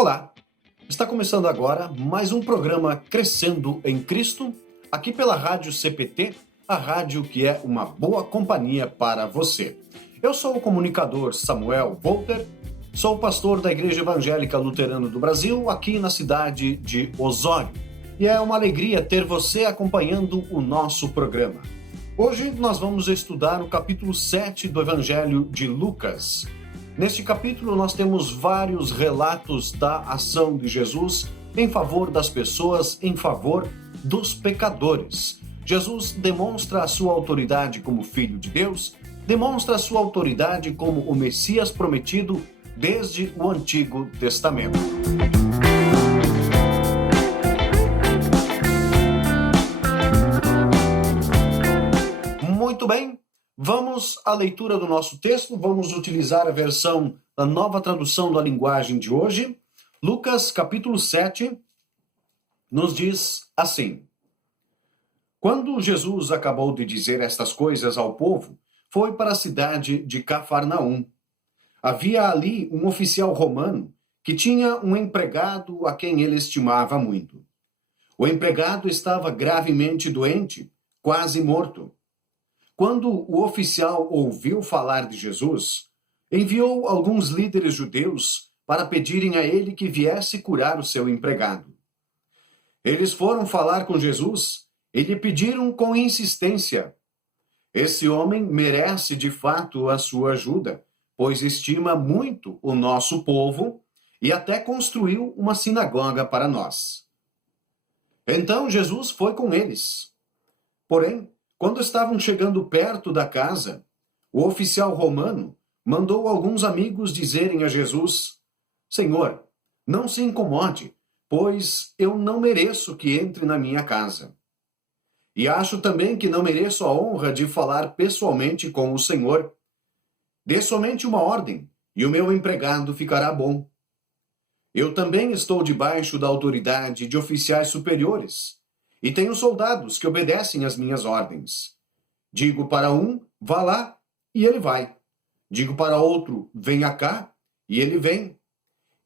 Olá, está começando agora mais um programa Crescendo em Cristo, aqui pela Rádio CPT, a rádio que é uma boa companhia para você. Eu sou o comunicador Samuel Volter, sou pastor da Igreja Evangélica Luterana do Brasil, aqui na cidade de Osório. E é uma alegria ter você acompanhando o nosso programa. Hoje nós vamos estudar o capítulo 7 do Evangelho de Lucas. Neste capítulo nós temos vários relatos da ação de Jesus em favor das pessoas, em favor dos pecadores. Jesus demonstra a sua autoridade como Filho de Deus, demonstra a sua autoridade como o Messias prometido desde o Antigo Testamento. Muito bem, vamos à leitura do nosso texto, vamos utilizar a versão da Nova Tradução da Linguagem de hoje. Lucas, capítulo 7, nos diz assim: Quando Jesus acabou de dizer estas coisas ao povo, foi para a cidade de Cafarnaum. Havia ali um oficial romano que tinha um empregado a quem ele estimava muito. O empregado estava gravemente doente, quase morto. Quando o oficial ouviu falar de Jesus, enviou alguns líderes judeus para pedirem a ele que viesse curar o seu empregado. Eles foram falar com Jesus e lhe pediram com insistência: Esse homem merece de fato a sua ajuda, pois estima muito o nosso povo e até construiu uma sinagoga para nós. Então Jesus foi com eles. Porém, quando estavam chegando perto da casa, o oficial romano mandou alguns amigos dizerem a Jesus: Senhor, não se incomode, pois eu não mereço que entre na minha casa. E acho também que não mereço a honra de falar pessoalmente com o Senhor. Dê somente uma ordem, e o meu empregado ficará bom. Eu também estou debaixo da autoridade de oficiais superiores, e tenho soldados que obedecem às minhas ordens. Digo para um, vá lá, e ele vai. Digo para outro, venha cá, e ele vem.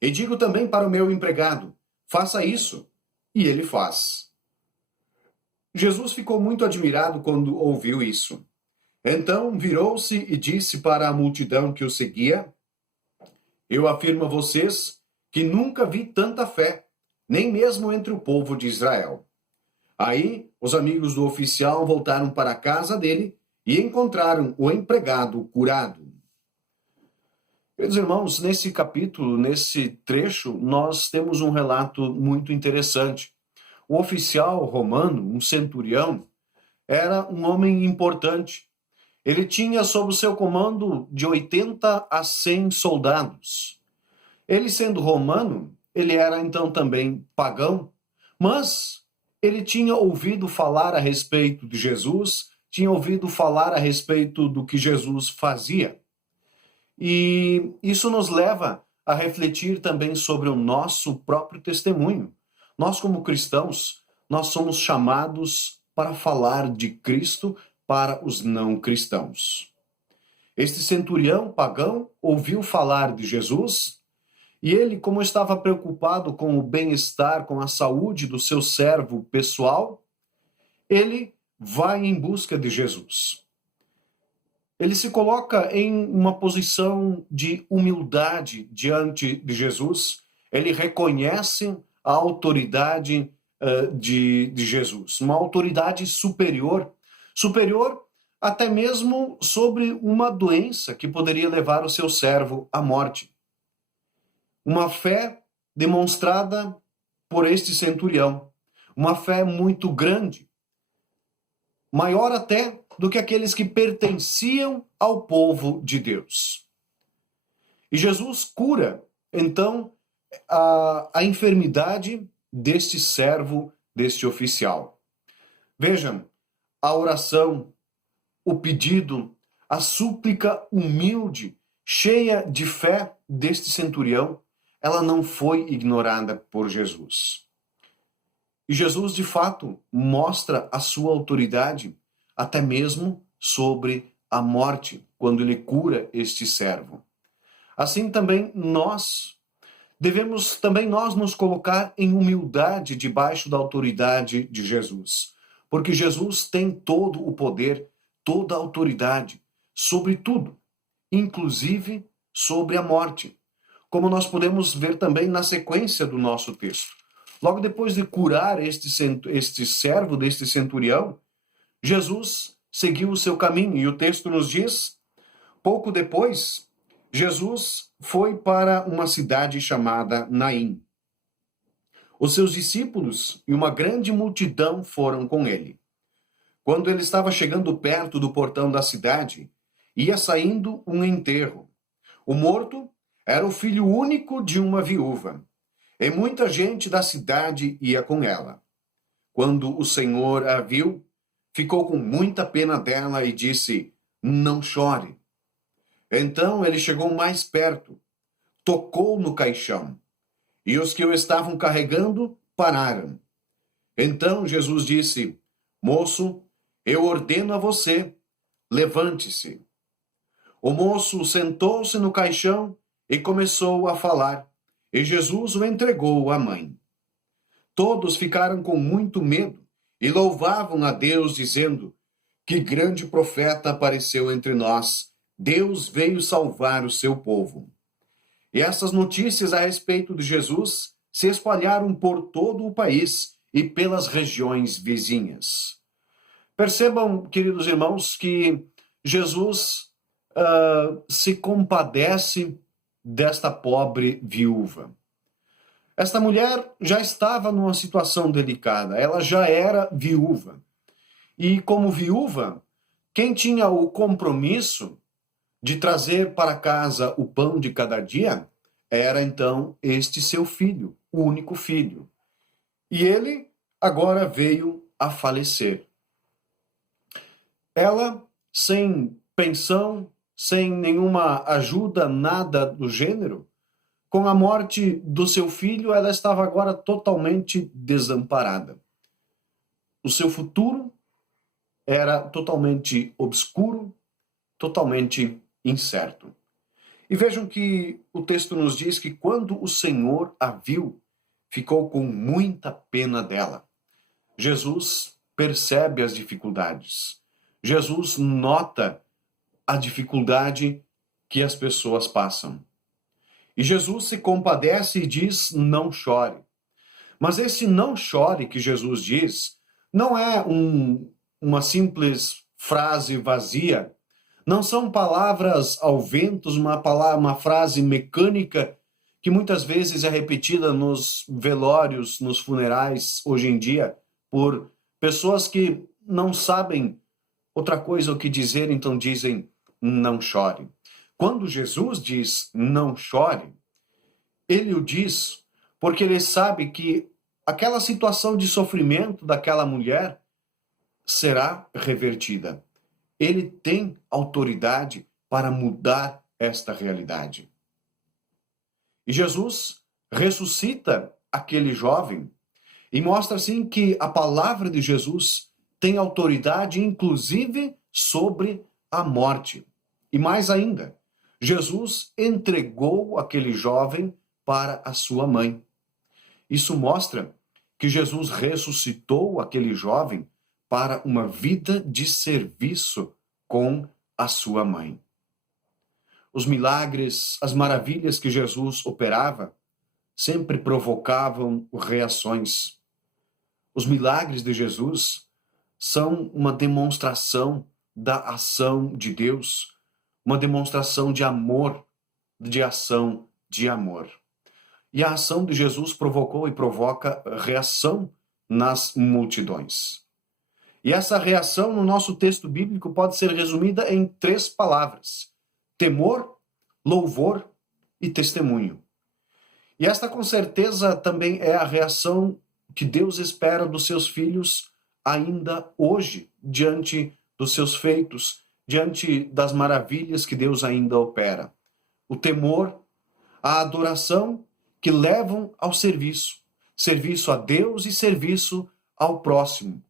E digo também para o meu empregado, faça isso, e ele faz. Jesus ficou muito admirado quando ouviu isso. Então virou-se e disse para a multidão que o seguia: Eu afirmo a vocês que nunca vi tanta fé, nem mesmo entre o povo de Israel. Aí, os amigos do oficial voltaram para a casa dele e encontraram o empregado curado. Meus irmãos, nesse capítulo, nesse trecho, nós temos um relato muito interessante. O oficial romano, um centurião, era um homem importante. Ele tinha sob o seu comando de 80 a 100 soldados. Ele, sendo romano, ele era então também pagão, mas ele tinha ouvido falar a respeito de Jesus, tinha ouvido falar a respeito do que Jesus fazia. E isso nos leva a refletir também sobre o nosso próprio testemunho. Nós, como cristãos, nós somos chamados para falar de Cristo para os não cristãos. Este centurião pagão ouviu falar de Jesus e ele, como estava preocupado com o bem-estar, com a saúde do seu servo pessoal, ele vai em busca de Jesus. Ele se coloca em uma posição de humildade diante de Jesus. Ele reconhece a autoridade de Jesus, uma autoridade superior, superior até mesmo sobre uma doença que poderia levar o seu servo à morte. Uma fé demonstrada por este centurião, uma fé muito grande, maior até do que aqueles que pertenciam ao povo de Deus. E Jesus cura, então, a enfermidade deste servo, deste oficial. Vejam, a oração, o pedido, a súplica humilde, cheia de fé deste centurião, ela não foi ignorada por Jesus. E Jesus, de fato, mostra a sua autoridade até mesmo sobre a morte, quando ele cura este servo. Assim também nós devemos também nós nos colocar em humildade debaixo da autoridade de Jesus, porque Jesus tem todo o poder, toda a autoridade sobre tudo, inclusive sobre a morte, como nós podemos ver também na sequência do nosso texto. Logo depois de curar este servo deste centurião, Jesus seguiu o seu caminho e o texto nos diz, pouco depois, Jesus foi para uma cidade chamada Naim. Os seus discípulos e uma grande multidão foram com ele. Quando ele estava chegando perto do portão da cidade, ia saindo um enterro. O morto era o filho único de uma viúva, e muita gente da cidade ia com ela. Quando o Senhor a viu, ficou com muita pena dela e disse, não chore. Então ele chegou mais perto, tocou no caixão, e os que o estavam carregando pararam. Então Jesus disse, moço, eu ordeno a você, levante-se. O moço sentou-se no caixão e começou a falar, e Jesus o entregou à mãe. Todos ficaram com muito medo e louvavam a Deus, dizendo, que grande profeta apareceu entre nós, Deus veio salvar o seu povo. E essas notícias a respeito de Jesus se espalharam por todo o país e pelas regiões vizinhas. Percebam, queridos irmãos, que Jesus se compadece desta pobre viúva. Esta mulher já estava numa situação delicada, ela já era viúva. E como viúva, quem tinha o compromisso de trazer para casa o pão de cada dia era então este seu filho, o único filho. E ele agora veio a falecer. Ela, sem pensão, sem nenhuma ajuda, nada do gênero, com a morte do seu filho, ela estava agora totalmente desamparada. O seu futuro era totalmente obscuro, totalmente incerto. E vejam que o texto nos diz que quando o Senhor a viu, ficou com muita pena dela. Jesus percebe as dificuldades. Jesus nota a dificuldade que as pessoas passam. E Jesus se compadece e diz, não chore. Mas esse não chore que Jesus diz, não é uma simples frase vazia, não são palavras ao vento, uma frase mecânica que muitas vezes é repetida nos velórios, nos funerais, hoje em dia, por pessoas que não sabem outra coisa o que dizer, então dizem, não chore. Quando Jesus diz, não chore, ele o diz porque ele sabe que aquela situação de sofrimento daquela mulher será revertida. Ele tem autoridade para mudar esta realidade. E Jesus ressuscita aquele jovem e mostra assim que a palavra de Jesus tem autoridade inclusive sobre a morte. E mais ainda, Jesus entregou aquele jovem para a sua mãe. Isso mostra que Jesus ressuscitou aquele jovem para uma vida de serviço com a sua mãe. Os milagres, as maravilhas que Jesus operava sempre provocavam reações. Os milagres de Jesus são uma demonstração da ação de Deus, uma demonstração de amor, de ação de amor. E a ação de Jesus provocou e provoca reação nas multidões. E essa reação no nosso texto bíblico pode ser resumida em 3 palavras: temor, louvor e testemunho. E esta com certeza também é a reação que Deus espera dos seus filhos ainda hoje, diante dos seus feitos, diante das maravilhas que Deus ainda opera. O temor, a adoração que levam ao serviço, serviço a Deus e serviço ao próximo.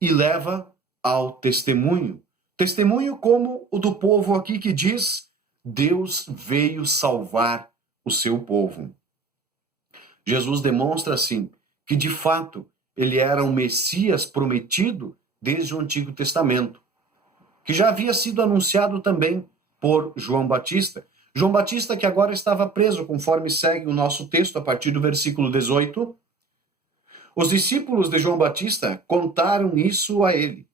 E leva ao testemunho. Testemunho como o do povo aqui que diz, Deus veio salvar o seu povo. Jesus demonstra, assim, que de fato ele era um Messias prometido desde o Antigo Testamento, que já havia sido anunciado também por João Batista. João Batista, que agora estava preso, conforme segue o nosso texto, a partir do versículo 18. Os discípulos de João Batista contaram isso a ele.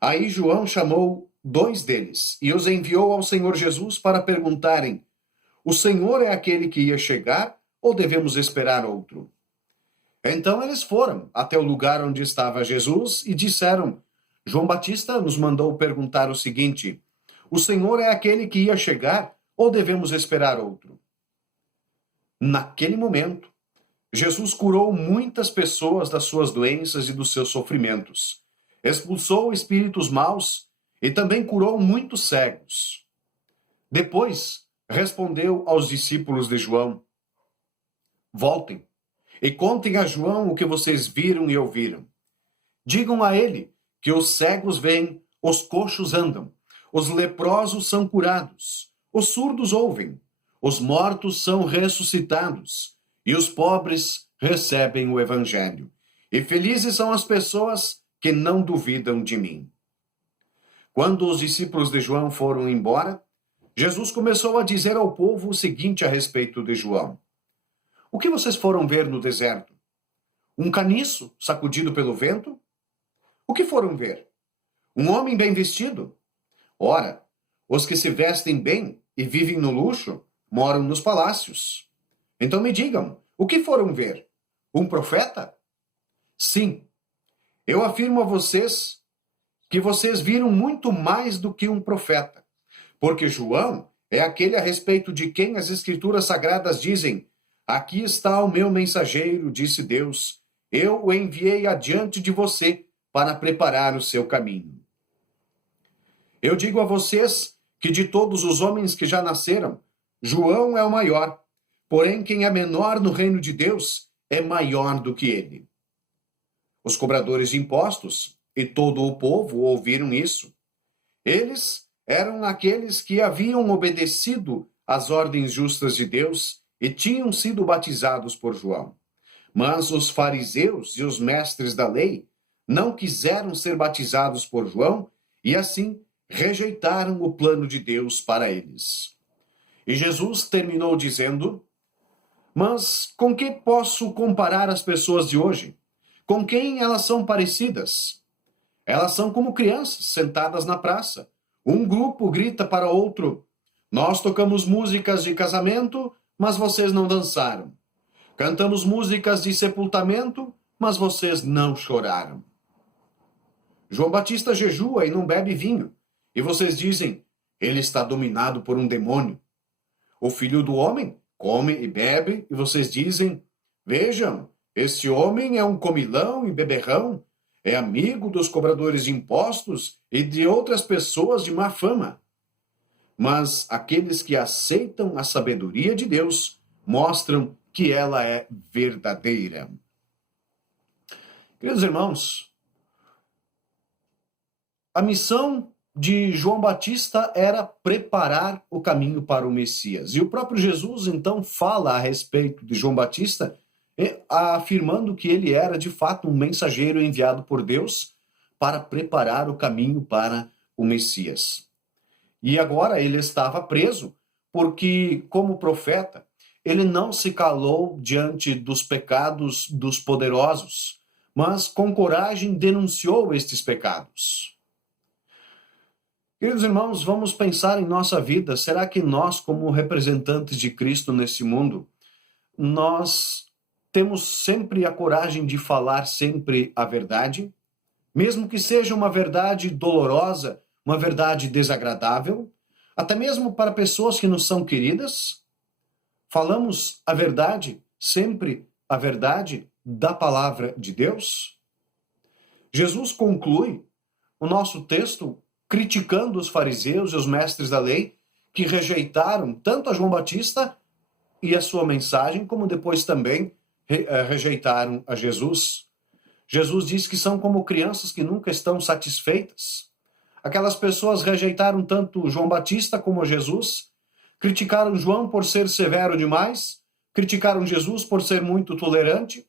Aí João chamou 2 deles e os enviou ao Senhor Jesus para perguntarem: o Senhor é aquele que ia chegar ou devemos esperar outro? Então eles foram até o lugar onde estava Jesus e disseram: João Batista nos mandou perguntar o seguinte: o Senhor é aquele que ia chegar ou devemos esperar outro? Naquele momento, Jesus curou muitas pessoas das suas doenças e dos seus sofrimentos, expulsou espíritos maus e também curou muitos cegos. Depois, respondeu aos discípulos de João: voltem e contem a João o que vocês viram e ouviram. Digam a ele que os cegos veem, os coxos andam, os leprosos são curados, os surdos ouvem, os mortos são ressuscitados e os pobres recebem o evangelho. E felizes são as pessoas que não duvidam de mim. Quando os discípulos de João foram embora, Jesus começou a dizer ao povo o seguinte a respeito de João: o que vocês foram ver no deserto? Um caniço sacudido pelo vento? O que foram ver? Um homem bem vestido? Ora, os que se vestem bem e vivem no luxo moram nos palácios. Então me digam, o que foram ver? Um profeta? Sim, eu afirmo a vocês que vocês viram muito mais do que um profeta. Porque João é aquele a respeito de quem as Escrituras Sagradas dizem: aqui está o meu mensageiro, disse Deus. Eu o enviei adiante de você para preparar o seu caminho. Eu digo a vocês que de todos os homens que já nasceram, João é o maior. Porém, quem é menor no reino de Deus é maior do que ele. Os cobradores de impostos e todo o povo ouviram isso. Eles eram aqueles que haviam obedecido às ordens justas de Deus e tinham sido batizados por João. Mas os fariseus e os mestres da lei não quiseram ser batizados por João e assim rejeitaram o plano de Deus para eles. E Jesus terminou dizendo: mas com que posso comparar as pessoas de hoje? Com quem elas são parecidas? Elas são como crianças sentadas na praça. Um grupo grita para outro: nós tocamos músicas de casamento, mas vocês não dançaram. Cantamos músicas de sepultamento, mas vocês não choraram. João Batista jejua e não bebe vinho, e vocês dizem: ele está dominado por um demônio. O Filho do Homem come e bebe, e vocês dizem: vejam, este homem é um comilão e beberrão, é amigo dos cobradores de impostos e de outras pessoas de má fama. Mas aqueles que aceitam a sabedoria de Deus mostram que ela é verdadeira. Queridos irmãos, a missão de João Batista era preparar o caminho para o Messias. E o próprio Jesus, então, fala a respeito de João Batista, afirmando que ele era, de fato, um mensageiro enviado por Deus para preparar o caminho para o Messias. E agora ele estava preso porque, como profeta, ele não se calou diante dos pecados dos poderosos, mas com coragem denunciou estes pecados. Queridos irmãos, vamos pensar em nossa vida. Será que nós, como representantes de Cristo nesse mundo, nós temos sempre a coragem de falar sempre a verdade? Mesmo que seja uma verdade dolorosa, uma verdade desagradável, até mesmo para pessoas que nos são queridas? Falamos a verdade, sempre a verdade da palavra de Deus? Jesus conclui o nosso texto criticando os fariseus e os mestres da lei, que rejeitaram tanto a João Batista e a sua mensagem, como depois também rejeitaram a Jesus. Jesus diz que são como crianças que nunca estão satisfeitas. Aquelas pessoas rejeitaram tanto João Batista como Jesus, criticaram João por ser severo demais, criticaram Jesus por ser muito tolerante,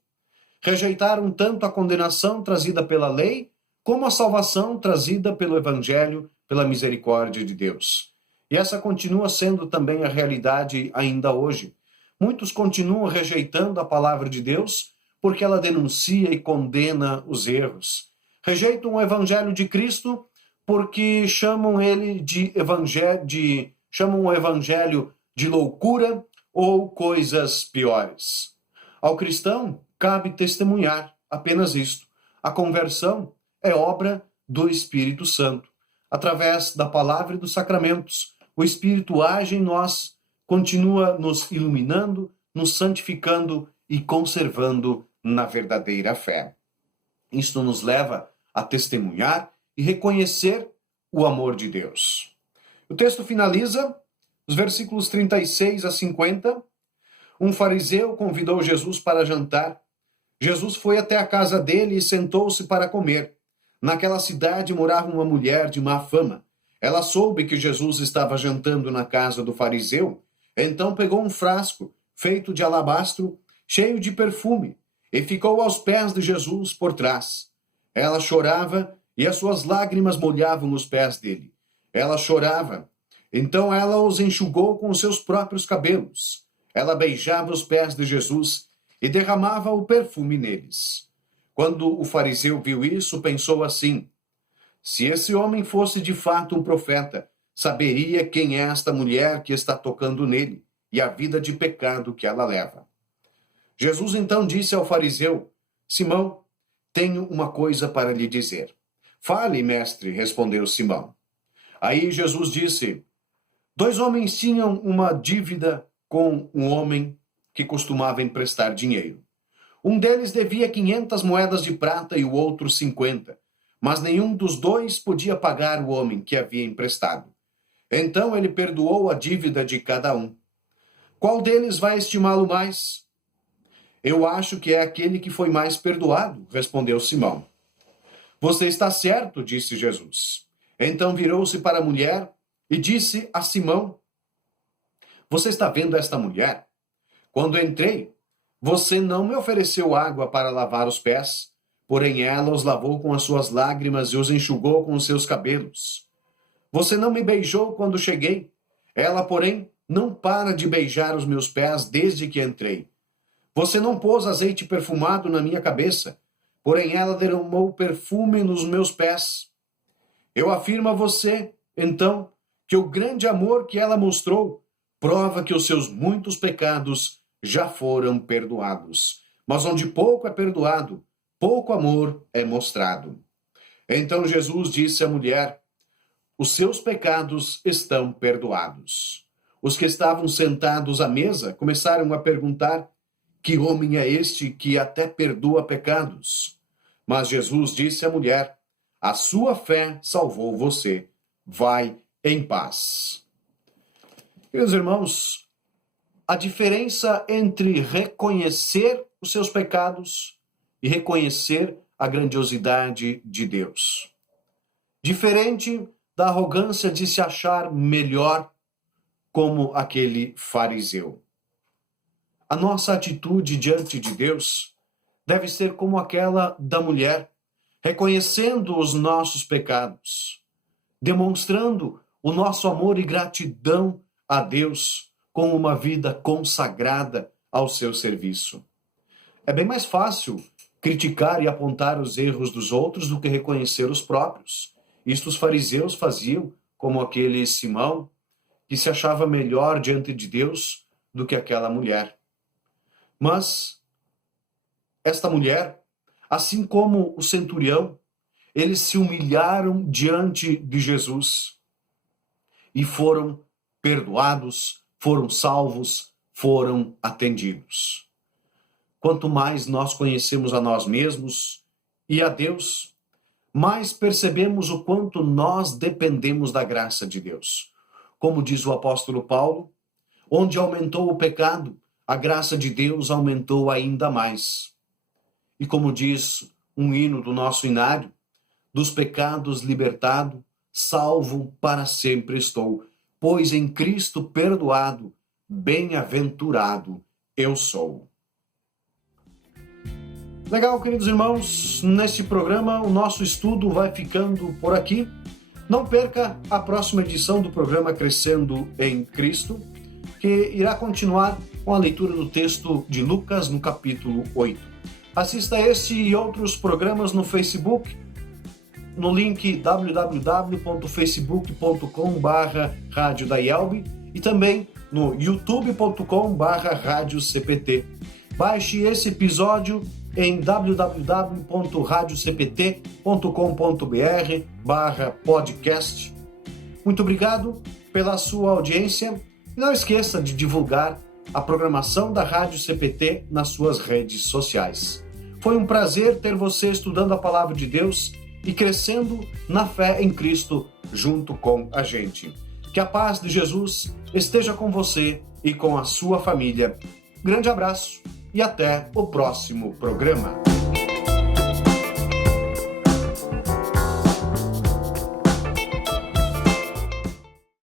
rejeitaram tanto a condenação trazida pela lei, como a salvação trazida pelo Evangelho, pela misericórdia de Deus. E essa continua sendo também a realidade ainda hoje. Muitos continuam rejeitando a palavra de Deus porque ela denuncia e condena os erros. Rejeitam o Evangelho de Cristo porque chamam chamam o Evangelho de loucura ou coisas piores. Ao cristão cabe testemunhar apenas isto. A conversão é obra do Espírito Santo. Através da palavra e dos sacramentos, o Espírito age em nós, continua nos iluminando, nos santificando e conservando na verdadeira fé. Isto nos leva a testemunhar e reconhecer o amor de Deus. O texto finaliza, os versículos 36 a 50. Um fariseu convidou Jesus para jantar. Jesus foi até a casa dele e sentou-se para comer. Naquela cidade morava uma mulher de má fama. Ela soube que Jesus estava jantando na casa do fariseu, então pegou um frasco feito de alabastro, cheio de perfume, e ficou aos pés de Jesus por trás. Ela chorava e as suas lágrimas molhavam os pés dele. Ela chorava, então ela os enxugou com os seus próprios cabelos. Ela beijava os pés de Jesus e derramava o perfume neles. Quando o fariseu viu isso, pensou assim: se esse homem fosse de fato um profeta, saberia quem é esta mulher que está tocando nele e a vida de pecado que ela leva. Jesus então disse ao fariseu: Simão, tenho uma coisa para lhe dizer. Fale, mestre, respondeu Simão. Aí Jesus disse: 2 homens tinham uma dívida com um homem que costumava emprestar dinheiro. Um deles devia 500 moedas de prata e o outro 50, mas nenhum dos dois podia pagar o homem que havia emprestado. Então ele perdoou a dívida de cada um. Qual deles vai estimá-lo mais? Eu acho que é aquele que foi mais perdoado, respondeu Simão. Você está certo, disse Jesus. Então virou-se para a mulher e disse a Simão: Você está vendo esta mulher? Quando entrei, você não me ofereceu água para lavar os pés, porém ela os lavou com as suas lágrimas e os enxugou com os seus cabelos. Você não me beijou quando cheguei, ela, porém, não para de beijar os meus pés desde que entrei. Você não pôs azeite perfumado na minha cabeça, porém ela derramou perfume nos meus pés. Eu afirmo a você, então, que o grande amor que ela mostrou prova que os seus muitos pecados já foram perdoados. Mas onde pouco é perdoado, pouco amor é mostrado. Então Jesus disse à mulher: Os seus pecados estão perdoados. Os que estavam sentados à mesa começaram a perguntar: Que homem é este que até perdoa pecados? Mas Jesus disse à mulher: A sua fé salvou você. Vai em paz. Meus irmãos, a diferença entre reconhecer os seus pecados e reconhecer a grandiosidade de Deus. Diferente da arrogância de se achar melhor, como aquele fariseu. A nossa atitude diante de Deus deve ser como aquela da mulher, reconhecendo os nossos pecados, demonstrando o nosso amor e gratidão a Deus com uma vida consagrada ao seu serviço. É bem mais fácil criticar e apontar os erros dos outros do que reconhecer os próprios. Isto os fariseus faziam, como aquele Simão, que se achava melhor diante de Deus do que aquela mulher. Mas esta mulher, assim como o centurião, eles se humilharam diante de Jesus e foram perdoados, foram salvos, foram atendidos. Quanto mais nós conhecemos a nós mesmos e a Deus, mais percebemos o quanto nós dependemos da graça de Deus. Como diz o apóstolo Paulo, onde aumentou o pecado, a graça de Deus aumentou ainda mais. E como diz um hino do nosso inário, dos pecados libertado, salvo para sempre estou, pois em Cristo perdoado, bem-aventurado eu sou. Legal, queridos irmãos, neste programa o nosso estudo vai ficando por aqui. Não perca a próxima edição do programa Crescendo em Cristo, que irá continuar com a leitura do texto de Lucas no capítulo 8. Assista este e outros programas no Facebook, no link www.facebook.com/Rádio da IELB e também no youtube.com/RádioCPT. Baixe esse episódio em www.radiocpt.com.br/podcast. Muito obrigado pela sua audiência e não esqueça de divulgar a programação da Rádio CPT nas suas redes sociais. Foi um prazer ter você estudando a Palavra de Deus e crescendo na fé em Cristo junto com a gente. Que a paz de Jesus esteja com você e com a sua família. Grande abraço e até o próximo programa.